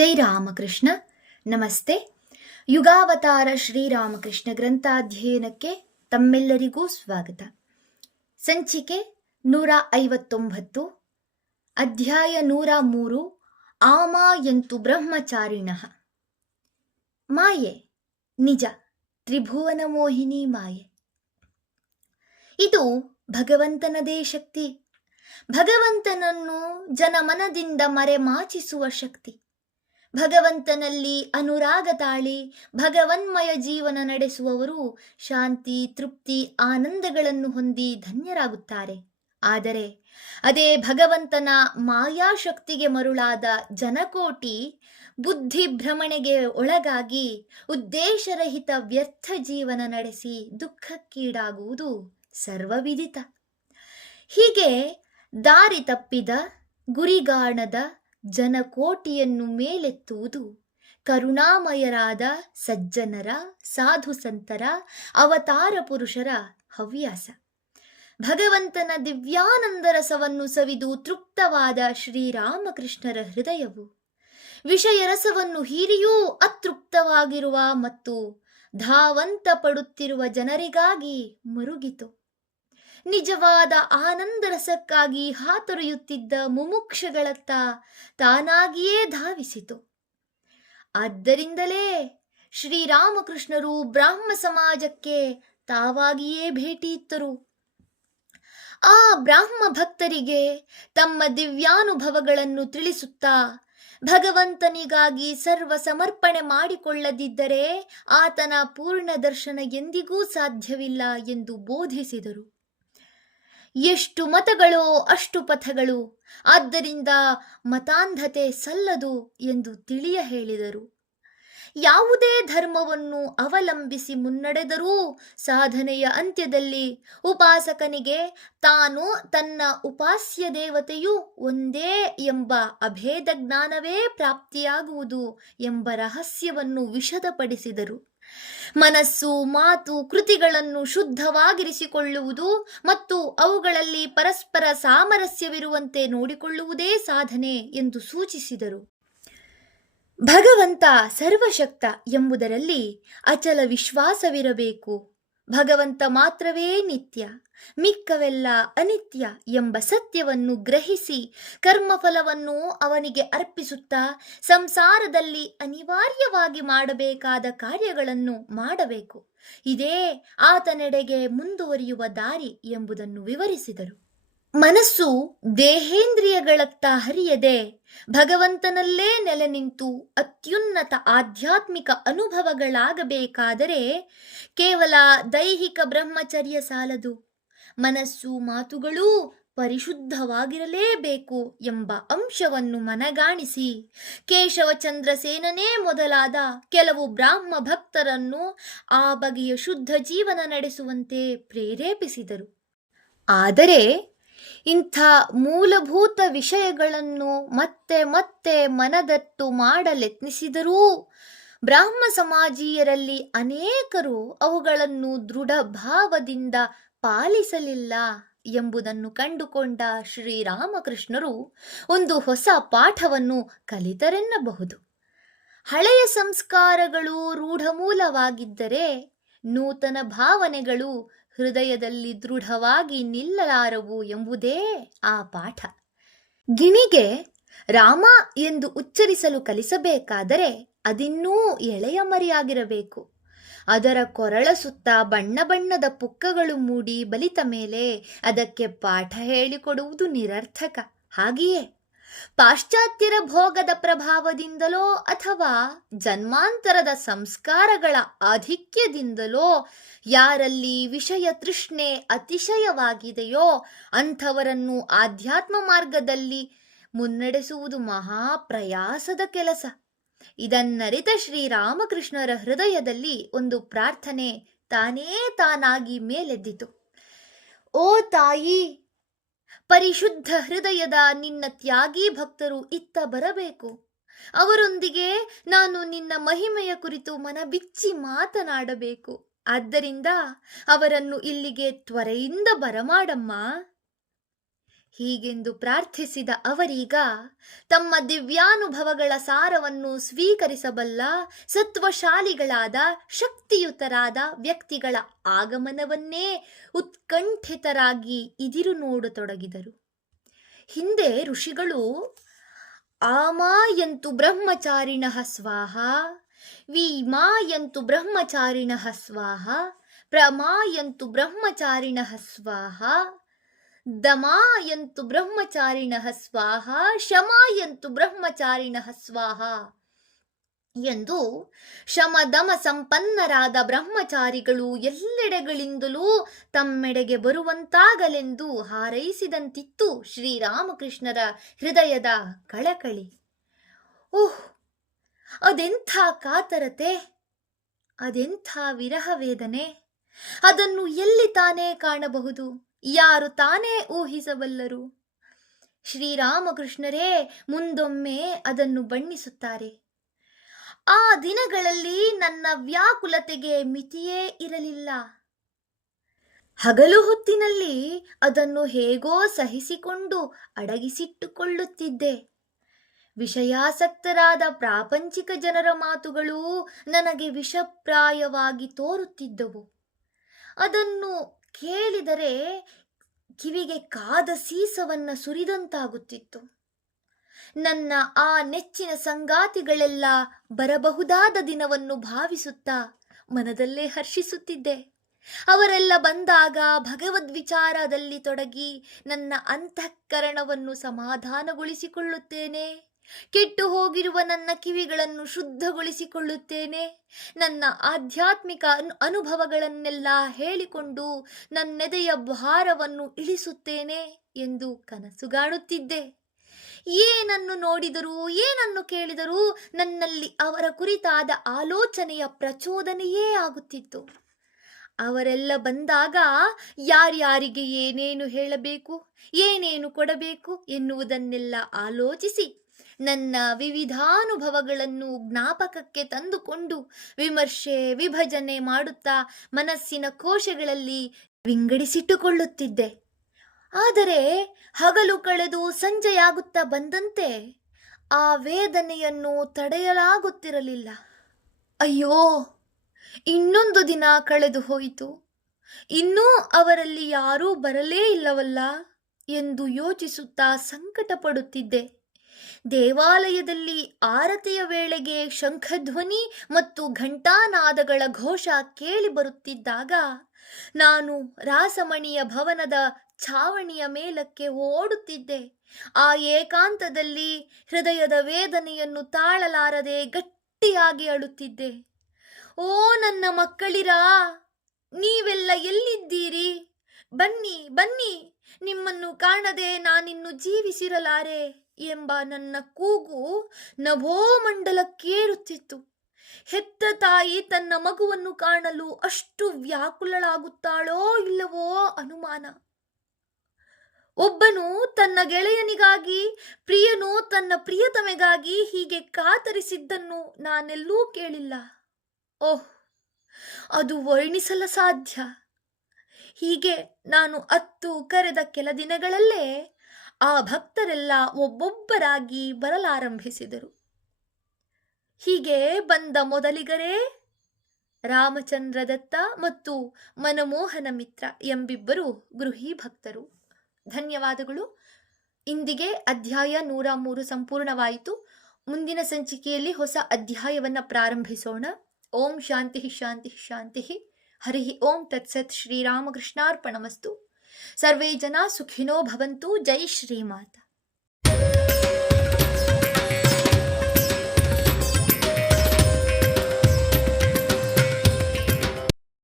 ಜೈ ರಾಮಕೃಷ್ಣ. ನಮಸ್ತೆ. ಯುಗಾವತಾರ ಶ್ರೀರಾಮಕೃಷ್ಣ ಗ್ರಂಥಾಧ್ಯಯನಕ್ಕೆ ತಮ್ಮೆಲ್ಲರಿಗೂ ಸ್ವಾಗತ. ಸಂಚಿಕೆ 159, ಅಧ್ಯಾಯ 103. ಆಮಾಯಂತು ಬ್ರಹ್ಮಚಾರಿಣಃ. ಮಾಯೆ ನಿಜ, ತ್ರಿಭುವನ ಮೋಹಿನಿ ಮಾಯೆ. ಇದು ಭಗವಂತನದೇ ಶಕ್ತಿ. ಭಗವಂತನನ್ನು ಜನಮನದಿಂದ ಮರೆಮಾಚಿಸುವ ಶಕ್ತಿ. ಭಗವಂತನಲ್ಲಿ ಅನುರಾಗ ತಾಳಿ ಭಗವನ್ಮಯ ಜೀವನ ನಡೆಸುವವರು ಶಾಂತಿ, ತೃಪ್ತಿ, ಆನಂದಗಳನ್ನು ಹೊಂದಿ ಧನ್ಯರಾಗುತ್ತಾರೆ. ಆದರೆ ಅದೇ ಭಗವಂತನ ಮಾಯಾಶಕ್ತಿಗೆ ಮರುಳಾದ ಜನಕೋಟಿ ಬುದ್ಧಿ ಭ್ರಮಣೆಗೆ ಒಳಗಾಗಿ ಉದ್ದೇಶರಹಿತ ವ್ಯರ್ಥ ಜೀವನ ನಡೆಸಿ ದುಃಖಕ್ಕೀಡಾಗುವುದು ಸರ್ವವಿದಿತ. ಹೀಗೆ ದಾರಿ ತಪ್ಪಿದ ಗುರಿಗಾಣದ ಜನಕೋಟಿಯನ್ನು ಮೇಲೆತ್ತುವುದು ಕರುಣಾಮಯರಾದ ಸಜ್ಜನರ, ಸಾಧು ಸಂತರ, ಅವತಾರ ಪುರುಷರ ಹವ್ಯಾಸ. ಭಗವಂತನ ದಿವ್ಯಾನಂದ ರಸವನ್ನು ಸವಿದು ತೃಪ್ತವಾದ ಶ್ರೀರಾಮಕೃಷ್ಣರ ಹೃದಯವು ವಿಷಯ ರಸವನ್ನು ಹೀರಿಯೂ ಅತೃಪ್ತವಾಗಿರುವ ಮತ್ತು ಧಾವಂತ ಪಡುತ್ತಿರುವ ಜನರಿಗಾಗಿ ಮರುಗಿತು. ನಿಜವಾದ ಆನಂದ ರಸಕ್ಕಾಗಿ ಹಾತೊರೆಯುತ್ತಿದ್ದ ಮುಮುಕ್ಷಗಳತ್ತ ತಾನಾಗಿಯೇ ಧಾವಿಸಿತು. ಆದ್ದರಿಂದಲೇ ಶ್ರೀರಾಮಕೃಷ್ಣರು ಬ್ರಾಹ್ಮ ಸಮಾಜಕ್ಕೆ ತಾವಾಗಿಯೇ ಭೇಟಿಯಿತ್ತರು. ಆ ಬ್ರಾಹ್ಮ ಭಕ್ತರಿಗೆ ತಮ್ಮ ದಿವ್ಯಾನುಭವಗಳನ್ನು ತಿಳಿಸುತ್ತಾ ಭಗವಂತನಿಗಾಗಿ ಸರ್ವ ಸಮರ್ಪಣೆ ಮಾಡಿಕೊಳ್ಳದಿದ್ದರೆ ಆತನ ಪೂರ್ಣ ದರ್ಶನ ಎಂದಿಗೂ ಸಾಧ್ಯವಿಲ್ಲ ಎಂದು ಬೋಧಿಸಿದರು. ಎಷ್ಟು ಮತಗಳೋ ಅಷ್ಟು ಪಥಗಳು, ಆದ್ದರಿಂದ ಮತಾಂಧತೆ ಸಲ್ಲದು ಎಂದು ತಿಳಿಯ ಹೇಳಿದರು. ಯಾವುದೇ ಧರ್ಮವನ್ನು ಅವಲಂಬಿಸಿ ಮುನ್ನಡೆದರೂ ಸಾಧನೆಯ ಅಂತ್ಯದಲ್ಲಿ ಉಪಾಸಕನಿಗೆ ತಾನು ತನ್ನ ಉಪಾಸ್ಯ ದೇವತೆಯು ಒಂದೇ ಎಂಬ ಅಭೇದ ಜ್ಞಾನವೇ ಪ್ರಾಪ್ತಿಯಾಗುವುದು ಎಂಬ ರಹಸ್ಯವನ್ನು ವಿಶದಪಡಿಸಿದರು. ಮನಸ್ಸು, ಮಾತು, ಕೃತಿಗಳನ್ನು ಶುದ್ಧವಾಗಿರಿಸಿಕೊಳ್ಳುವುದು ಮತ್ತು ಅವುಗಳಲ್ಲಿ ಪರಸ್ಪರ ಸಾಮರಸ್ಯವಿರುವಂತೆ ನೋಡಿಕೊಳ್ಳುವುದೇ ಸಾಧನೆ ಎಂದು ಸೂಚಿಸಿದರು. ಭಗವಂತ ಸರ್ವಶಕ್ತ ಎಂಬುದರಲ್ಲಿ ಅಚಲ ವಿಶ್ವಾಸವಿರಬೇಕು. ಭಗವಂತ ಮಾತ್ರವೇ ನಿತ್ಯ, ಮಿಕ್ಕವೆಲ್ಲ ಅನಿತ್ಯ ಎಂಬ ಸತ್ಯವನ್ನು ಗ್ರಹಿಸಿ ಕರ್ಮಫಲವನ್ನು ಅವನಿಗೆ ಅರ್ಪಿಸುತ್ತಾ ಸಂಸಾರದಲ್ಲಿ ಅನಿವಾರ್ಯವಾಗಿ ಮಾಡಬೇಕಾದ ಕಾರ್ಯಗಳನ್ನು ಮಾಡಬೇಕು. ಇದೇ ಆತನೆಡೆಗೆ ಮುಂದುವರಿಯುವ ದಾರಿ ಎಂಬುದನ್ನು ವಿವರಿಸಿದರು. ಮನಸ್ಸು ದೇಹೇಂದ್ರಿಯಗಳತ್ತ ಹರಿಯದೆ ಭಗವಂತನಲ್ಲೇ ನೆಲೆ ನಿಂತು ಅತ್ಯುನ್ನತ ಆಧ್ಯಾತ್ಮಿಕ ಅನುಭವಗಳಾಗಬೇಕಾದರೆ ಕೇವಲ ದೈಹಿಕ ಬ್ರಹ್ಮಚರ್ಯ ಸಾಲದು. ಮನಸ್ಸು, ಮಾತುಗಳೂ ಪರಿಶುದ್ಧವಾಗಿರಲೇಬೇಕು ಎಂಬ ಅಂಶವನ್ನು ಮನಗಾಣಿಸಿ ಕೇಶವಚಂದ್ರಸೇನನೇ ಮೊದಲಾದ ಕೆಲವು ಬ್ರಾಹ್ಮ ಭಕ್ತರನ್ನು ಆ ಬಗೆಯ ಶುದ್ಧ ಜೀವನ ನಡೆಸುವಂತೆ ಪ್ರೇರೇಪಿಸಿದರು. ಆದರೆ ಇಂಥ ಮೂಲಭೂತ ವಿಷಯಗಳನ್ನು ಮತ್ತೆ ಮತ್ತೆ ಮನದಟ್ಟು ಮಾಡಲೆತ್ನಿಸಿದರೂ ಬ್ರಾಹ್ಮ ಸಮಾಜೀಯರಲ್ಲಿ ಅನೇಕರು ಅವುಗಳನ್ನು ದೃಢ ಭಾವದಿಂದ ಪಾಲಿಸಲಿಲ್ಲ ಎಂಬುದನ್ನು ಕಂಡುಕೊಂಡ ಶ್ರೀರಾಮಕೃಷ್ಣರು ಒಂದು ಹೊಸ ಪಾಠವನ್ನು ಕಲಿತರೆನ್ನಬಹುದು. ಹಳೆಯ ಸಂಸ್ಕಾರಗಳು ರೂಢಮೂಲವಾಗಿದ್ದರೆ ನೂತನ ಭಾವನೆಗಳು ಹೃದಯದಲ್ಲಿ ದೃಢವಾಗಿ ನಿಲ್ಲಲಾರವು ಎಂಬುದೇ ಆ ಪಾಠ. ಗಿಣಿಗೆ ರಾಮ ಎಂದು ಉಚ್ಚರಿಸಲು ಕಲಿಸಬೇಕಾದರೆ ಅದಿನ್ನೂ ಎಳೆಯ ಮರಿಯಾಗಿರಬೇಕು. ಅದರ ಕೊರಳ ಸುತ್ತ ಬಣ್ಣ ಬಣ್ಣದ ಪುಕ್ಕಗಳು ಮೂಡಿ ಬಲಿತ ಮೇಲೆ ಅದಕ್ಕೆ ಪಾಠ ಹೇಳಿಕೊಡುವುದು ನಿರರ್ಥಕ. ಹಾಗೆಯೇ ಪಾಶ್ಚಾತ್ಯರ ಭೋಗದ ಪ್ರಭಾವದಿಂದಲೋ ಅಥವಾ ಜನ್ಮಾಂತರದ ಸಂಸ್ಕಾರಗಳ ಆಧಿಕ್ಯದಿಂದಲೋ ಯಾರಲ್ಲಿ ವಿಷಯ ತೃಷ್ಣೆ ಅತಿಶಯವಾಗಿದೆಯೋ ಅಂಥವರನ್ನು ಆಧ್ಯಾತ್ಮ ಮಾರ್ಗದಲ್ಲಿ ಮುನ್ನಡೆಸುವುದು ಮಹಾಪ್ರಯಾಸದ ಕೆಲಸ. ಇದನ್ನರಿತ ಶ್ರೀರಾಮಕೃಷ್ಣರ ಹೃದಯದಲ್ಲಿ ಒಂದು ಪ್ರಾರ್ಥನೆ ತಾನೇ ತಾನಾಗಿ ಮೇಲೆದ್ದಿತು. ಓ ತಾಯಿ, ಪರಿಶುದ್ಧ ಹೃದಯದ ನಿನ್ನ ತ್ಯಾಗಿ ಭಕ್ತರು ಇತ್ತ ಬರಬೇಕು. ಅವರೊಂದಿಗೆ ನಾನು ನಿನ್ನ ಮಹಿಮೆಯ ಕುರಿತು ಮನಬಿಚ್ಚಿ ಮಾತನಾಡಬೇಕು. ಆದ್ದರಿಂದ ಅವರನ್ನು ಇಲ್ಲಿಗೆ ತ್ವರೆಯಿಂದ ಬರಮಾಡಮ್ಮ. ಹೀಗೆಂದು ಪ್ರಾರ್ಥಿಸಿದ ಅವರೀಗ ತಮ್ಮ ದಿವ್ಯಾನುಭವಗಳ ಸಾರವನ್ನು ಸ್ವೀಕರಿಸಬಲ್ಲ ಸತ್ವಶಾಲಿಗಳಾದ ಶಕ್ತಿಯುತರಾದ ವ್ಯಕ್ತಿಗಳ ಆಗಮನವನ್ನೇ ಉತ್ಕಂಠಿತರಾಗಿ ಇದಿರು ನೋಡತೊಡಗಿದರು. ಹಿಂದೆ ಋಷಿಗಳು ಆಮಾಯಂತು ಬ್ರಹ್ಮಚಾರಿಣಃ ಸ್ವಾಹ, ವಿಮಾಯಂತು ಬ್ರಹ್ಮಚಾರಿಣಃ ಸ್ವಾಹ, ಪ್ರಮಾಯಂತು ಬ್ರಹ್ಮಚಾರಿಣಃ ಸ್ವಾಹ, ದಮಾಯಂತು ಬ್ರಹ್ಮಚಾರಿಣಃ ಸ್ವಾಹ, ಶಮಾಯಂತು ಬ್ರಹ್ಮಚಾರಿಣಃ ಸ್ವಾಹ ಎಂದು ಶಮದಮ ಸಂಪನ್ನರಾದ ಬ್ರಹ್ಮಚಾರಿಗಳು ಎಲ್ಲೆಡೆಗಳಿಂದಲೂ ತಮ್ಮೆಡೆಗೆ ಬರುವಂತಾಗಲೆಂದು ಹಾರೈಸಿದಂತಿತ್ತು ಶ್ರೀರಾಮಕೃಷ್ಣರ ಹೃದಯದ ಕಳಕಳಿ. ಓಹ್, ಅದೆಂಥ ಕಾತರತೆ, ಅದೆಂಥ ವಿರಹ ವೇದನೆ! ಅದನ್ನು ಎಲ್ಲಿ ತಾನೇ ಕಾಣಬಹುದು? ಯಾರು ತಾನೇ ಊಹಿಸಬಲ್ಲರು? ಶ್ರೀರಾಮಕೃಷ್ಣರೇ ಮುಂದೊಮ್ಮೆ ಅದನ್ನು ಬಣ್ಣಿಸುತ್ತಾರೆ. ಆ ದಿನಗಳಲ್ಲಿ ನನ್ನ ವ್ಯಾಕುಲತೆಗೆ ಮಿತಿಯೇ ಇರಲಿಲ್ಲ. ಹಗಲು ಹೊತ್ತಿನಲ್ಲಿ ಅದನ್ನು ಹೇಗೋ ಸಹಿಸಿಕೊಂಡು ಅಡಗಿಸಿಟ್ಟುಕೊಳ್ಳುತ್ತಿದ್ದೆ. ವಿಷಯಾಸಕ್ತರಾದ ಪ್ರಾಪಂಚಿಕ ಜನರ ಮಾತುಗಳು ನನಗೆ ವಿಷಪ್ರಾಯವಾಗಿ ತೋರುತ್ತಿದ್ದವು. ಅದನ್ನು ಕೇಳಿದರೆ ಕಿವಿಗೆ ಕಾದ ಸೀಸವನ್ನ ಸುರಿದಂತಾಗುತ್ತಿತ್ತು. ನನ್ನ ಆ ನೆಚ್ಚಿನ ಸಂಗಾತಿಗಳೆಲ್ಲ ಬರಬಹುದಾದ ದಿನವನ್ನು ಭಾವಿಸುತ್ತಾ ಮನದಲ್ಲೇ ಹರ್ಷಿಸುತ್ತಿದ್ದೆ. ಅವರೆಲ್ಲ ಬಂದಾಗ ಭಗವದ್ ವಿಚಾರದಲ್ಲಿ ತೊಡಗಿ ನನ್ನ ಅಂತಃಕರಣವನ್ನು ಸಮಾಧಾನಗೊಳಿಸಿಕೊಳ್ಳುತ್ತೇನೆ. ಕೆಟ್ಟು ಹೋಗಿರುವ ನನ್ನ ಕಿವಿಗಳನ್ನು ಶುದ್ಧಗೊಳಿಸಿಕೊಳ್ಳುತ್ತೇನೆ. ನನ್ನ ಆಧ್ಯಾತ್ಮಿಕ ಅನುಭವಗಳನ್ನೆಲ್ಲ ಹೇಳಿಕೊಂಡು ನನ್ನೆದೆಯ ಭಾರವನ್ನು ಇಳಿಸುತ್ತೇನೆ ಎಂದು ಕನಸುಗಾಣುತ್ತಿದ್ದೆ. ಏನನ್ನು ನೋಡಿದರೂ ಏನನ್ನು ಕೇಳಿದರೂ ನನ್ನಲ್ಲಿ ಅವರ ಕುರಿತಾದ ಆಲೋಚನೆಯ ಪ್ರಚೋದನೆಯೇ ಆಗುತ್ತಿತ್ತು. ಅವರೆಲ್ಲ ಬಂದಾಗ ಯಾರ್ಯಾರಿಗೆ ಏನೇನು ಹೇಳಬೇಕು, ಏನೇನು ಕೊಡಬೇಕು ಎನ್ನುವುದನ್ನೆಲ್ಲ ಆಲೋಚಿಸಿ ನನ್ನ ವಿವಿಧಾನುಭವಗಳನ್ನು ಜ್ಞಾಪಕಕ್ಕೆ ತಂದುಕೊಂಡು ವಿಮರ್ಶೆ ವಿಭಜನೆ ಮಾಡುತ್ತಾ ಮನಸ್ಸಿನ ಕೋಶಗಳಲ್ಲಿ ವಿಂಗಡಿಸಿಟ್ಟುಕೊಳ್ಳುತ್ತಿದ್ದೆ. ಆದರೆ ಹಗಲು ಕಳೆದು ಸಂಜೆಯಾಗುತ್ತಾ ಬಂದಂತೆ ಆ ವೇದನೆಯನ್ನು ತಡೆಯಲಾಗುತ್ತಿರಲಿಲ್ಲ. ಅಯ್ಯೋ, ಇನ್ನೊಂದು ದಿನ ಕಳೆದು ಹೋಯಿತು, ಇನ್ನೂ ಅವರಲ್ಲಿ ಯಾರೂ ಬರಲೇ ಇಲ್ಲವಲ್ಲ ಎಂದು ಯೋಚಿಸುತ್ತಾ ಸಂಕಟ ಪಡುತ್ತಿದ್ದೆ. ದೇವಾಲಯದಲ್ಲಿ ಆರತಿಯ ವೇಳೆಗೆ ಶಂಖಧ್ವನಿ ಮತ್ತು ಘಂಟಾನಾದಗಳ ಘೋಷ ಕೇಳಿ ಬರುತ್ತಿದ್ದಾಗ ನಾನು ರಾಸಮಣಿಯ ಭವನದ ಛಾವಣಿಯ ಮೇಲಕ್ಕೆ ಓಡುತ್ತಿದ್ದೆ. ಆ ಏಕಾಂತದಲ್ಲಿ ಹೃದಯದ ವೇದನೆಯನ್ನು ತಾಳಲಾರದೆ ಗಟ್ಟಿಯಾಗಿ ಅಳುತ್ತಿದ್ದೆ. ಓ ನನ್ನ ಮಕ್ಕಳಿರಾ, ನೀವೆಲ್ಲ ಎಲ್ಲಿದ್ದೀರಿ? ಬನ್ನಿ ಬನ್ನಿ, ನಿಮ್ಮನ್ನು ಕಾಣದೆ ನಾನಿನ್ನು ಜೀವಿಸಿರಲಾರೆ ಎಂಬ ನನ್ನ ಕೂಗು ನಭೋಮಂಡಲಕ್ಕೇರುತ್ತಿತ್ತು. ಹೆತ್ತ ತಾಯಿ ತನ್ನ ಮಗುವನ್ನು ಕಾಣಲು ಅಷ್ಟು ವ್ಯಾಕುಲಳಾಗುತ್ತಾಳೋ ಇಲ್ಲವೋ ಅನುಮಾನ. ಒಬ್ಬನು ತನ್ನ ಗೆಳೆಯನಿಗಾಗಿ, ಪ್ರಿಯನು ತನ್ನ ಪ್ರಿಯತಮೆಗಾಗಿ ಹೀಗೆ ಕಾತರಿಸಿದ್ದನ್ನು ನಾನೆಲ್ಲೂ ಕೇಳಿಲ್ಲ. ಓಹ್, ಅದು ವರ್ಣಿಸಲ ಸಾಧ್ಯ. ಹೀಗೆ ನಾನು ಅತ್ತು ಕರೆದ ಕೆಲ ದಿನಗಳಲ್ಲೇ ಆ ಭಕ್ತರೆಲ್ಲ ಒಬ್ಬೊಬ್ಬರಾಗಿ ಬರಲಾರಂಭಿಸಿದರು. ಹೀಗೆ ಬಂದ ಮೊದಲಿಗರೇ ರಾಮಚಂದ್ರ ದತ್ತ ಮತ್ತು ಮನಮೋಹನ ಮಿತ್ರ ಎಂಬಿಬ್ಬರು ಗೃಹಿ ಭಕ್ತರು. ಧನ್ಯವಾದಗಳು. ಇಂದಿಗೆ ಅಧ್ಯಾಯ 103 ಸಂಪೂರ್ಣವಾಯಿತು. ಮುಂದಿನ ಸಂಚಿಕೆಯಲ್ಲಿ ಹೊಸ ಅಧ್ಯಾಯವನ್ನು ಪ್ರಾರಂಭಿಸೋಣ. ಓಂ ಶಾಂತಿ ಶಾಂತಿ ಶಾಂತಿ. ಹರಿ ಓಂ ತತ್ಸತ್. ಶ್ರೀರಾಮಕೃಷ್ಣಾರ್ಪಣಮಸ್ತು. ಸರ್ವೇ ಜನ ಸುಖಿನೋ ಭವಂತು. ಜೈ ಶ್ರೀಮಾತ.